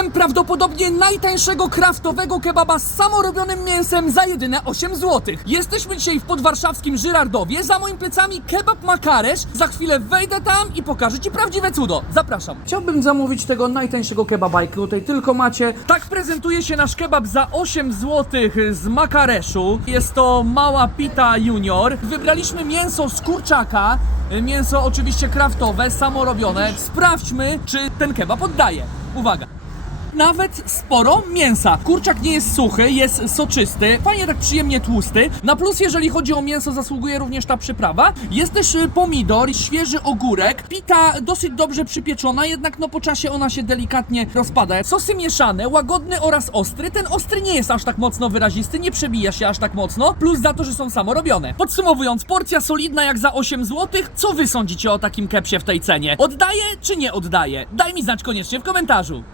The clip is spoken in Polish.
Zamówiłem prawdopodobnie najtańszego kraftowego kebaba z samorobionym mięsem za jedyne 8 zł. Jesteśmy dzisiaj w podwarszawskim Żyrardowie, za moimi plecami kebab makaresz. Za chwilę wejdę tam i pokażę Ci prawdziwe cudo. Zapraszam. Chciałbym zamówić tego najtańszego kebaba, jakiego tutaj tylko macie. Tak prezentuje się nasz kebab za 8 zł z makareszu. Jest to mała pita junior. Wybraliśmy mięso z kurczaka. Mięso oczywiście kraftowe, samorobione. Sprawdźmy, czy ten kebab oddaje. Uwaga. Nawet sporo mięsa. Kurczak nie jest suchy, jest soczysty, fajnie tak przyjemnie tłusty. Na plus, jeżeli chodzi o mięso, zasługuje również ta przyprawa. Jest też y, pomidor, świeży ogórek, pita dosyć dobrze przypieczona, jednak no po czasie ona się delikatnie rozpada. Sosy mieszane, łagodny oraz ostry. Ten ostry nie jest aż tak mocno wyrazisty, nie przebija się aż tak mocno, plus za to, że są samorobione. Podsumowując, porcja solidna jak za 8 zł. Co wy sądzicie o takim kepsie w tej cenie? Oddaje czy nie oddaje? Daj mi znać koniecznie w komentarzu.